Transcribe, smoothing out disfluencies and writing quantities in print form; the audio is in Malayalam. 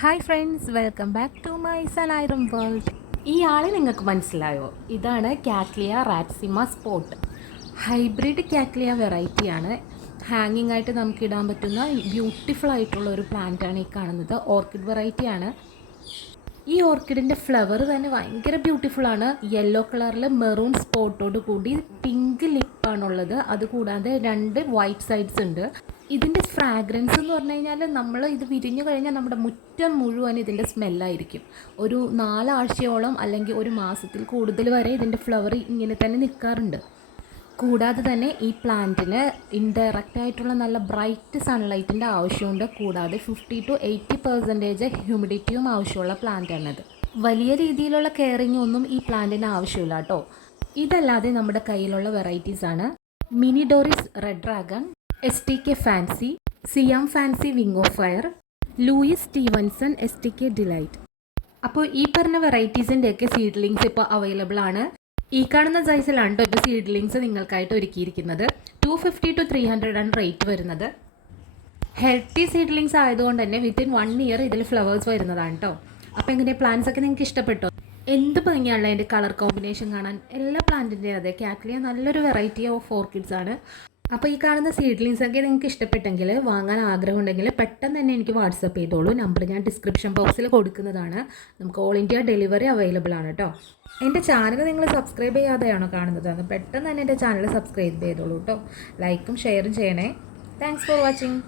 Hi friends, welcome back to my സലൈറം വേൾഡ്. ഈ ആളെ നിങ്ങൾക്ക് മനസ്സിലായോ? ഇതാണ് കാറ്റ്ലിയ റാറ്റ്സിമ സ്പോട്ട്. ഹൈബ്രിഡ് കാറ്റ്ലിയ വെറൈറ്റിയാണ്. ഹാങ്ങിങ് ആയിട്ട് നമുക്ക് ഇടാൻ പറ്റുന്ന ബ്യൂട്ടിഫുൾ ആയിട്ടുള്ള ഒരു പ്ലാന്റാണ് ഈ കാണുന്നത്. ഓർക്കിഡ് വെറൈറ്റിയാണ്. ഈ ഓർക്കിഡിൻ്റെ ഫ്ലവർ തന്നെ ഭയങ്കര ബ്യൂട്ടിഫുള്ളാണ്. യെല്ലോ കളറിൽ മെറൂൺ സ്പോട്ടോട് കൂടി പിങ്ക് ലിപ്പാണുള്ളത്. അതുകൂടാതെ 2 വൈറ്റ് സൈഡ്സ് ഉണ്ട്. ഇതിൻ്റെ ഫ്രാഗ്രൻസ് എന്ന് പറഞ്ഞു കഴിഞ്ഞാൽ നമ്മൾ ഇത് വിരിഞ്ഞു കഴിഞ്ഞാൽ നമ്മുടെ മുറ്റം മുഴുവൻ ഇതിൻ്റെ സ്മെല്ലായിരിക്കും. ഒരു 4 ആഴ്ചയോളം അല്ലെങ്കിൽ ഒരു മാസത്തിൽ കൂടുതൽ വരെ ഇതിൻ്റെ ഫ്ലവർ ഇങ്ങനെ തന്നെ നിൽക്കാറുണ്ട്. കൂടാതെ തന്നെ ഈ പ്ലാന്റിന് ഇൻഡയറക്റ്റ് ആയിട്ടുള്ള നല്ല ബ്രൈറ്റ് സൺലൈറ്റിൻ്റെ ആവശ്യമുണ്ട്. കൂടാതെ 50-80% ഹ്യൂമിഡിറ്റിയും ആവശ്യമുള്ള പ്ലാന്റാണത്. വലിയ രീതിയിലുള്ള കെയറിങ് ഒന്നും ഈ പ്ലാന്റിന് ആവശ്യമില്ല കേട്ടോ. ഇതല്ലാതെ നമ്മുടെ കയ്യിലുള്ള വെറൈറ്റീസാണ് mini Doris red dragon, STK fancy, Siam fancy wing of fire, Louis Stevenson STK delight. അപ്പോൾ ഈ പറഞ്ഞ വെറൈറ്റീസിൻ്റെയൊക്കെ സീഡ്ലിങ്സ് ഇപ്പോൾ അവൈലബിൾ ആണ്. ഈ കാണുന്ന സൈസിലാണ് കേട്ടോ ഇപ്പോൾ സീഡ്ലിങ്സ് നിങ്ങൾക്കായിട്ട് ഒരുക്കിയിരിക്കുന്നത്. 250-300 ആണ് റേറ്റ് വരുന്നത്. ഹെൽത്തി സീഡ്ലിങ്സ് ആയതുകൊണ്ട് തന്നെ വിത്തിൻ 1 ഇയർ ഇതിൽ ഫ്ലവേഴ്സ് വരുന്നതാണ് കേട്ടോ. അപ്പോൾ എങ്ങനെ പ്ലാന്റ്സ് ഒക്കെ നിങ്ങൾക്ക് ഇഷ്ടപ്പെട്ടോ? എന്ത് ഭംഗിയാണല്ലോ അതിൻ്റെ കളർ കോമ്പിനേഷൻ കാണാൻ. എല്ലാ പ്ലാന്റിൻ്റെയും അതെ, കാറ്റ്ലിയ നല്ലൊരു വെറൈറ്റി ഓഫ് ഓർക്കിഡ്സ് ആണ്. അപ്പോൾ ഈ കാണുന്ന സീഡ്ലിങ്സ് ഒക്കെ നിങ്ങൾക്ക് ഇഷ്ടപ്പെട്ടെങ്കിൽ, വാങ്ങാൻ ആഗ്രഹമുണ്ടെങ്കിൽ പെട്ടെന്ന് തന്നെ എനിക്ക് വാട്സപ്പ് ചെയ്തോളൂ. നമ്പർ ഞാൻ ഡിസ്ക്രിപ്ഷൻ ബോക്സിൽ കൊടുക്കുന്നതാണ്. നമുക്ക് ഓൾ ഇന്ത്യ ഡെലിവറി അവൈലബിൾ ആണ് കേട്ടോ. എൻ്റെ ചാനൽ നിങ്ങൾ സബ്സ്ക്രൈബ് ചെയ്യാതെയാണോ കാണുന്നത്? പെട്ടെന്ന് തന്നെ എൻ്റെ ചാനൽ സബ്സ്ക്രൈബ് ചെയ്തോളൂ കേട്ടോ. ലൈക്കും ഷെയറും ചെയ്യണേ. Thanks for watching.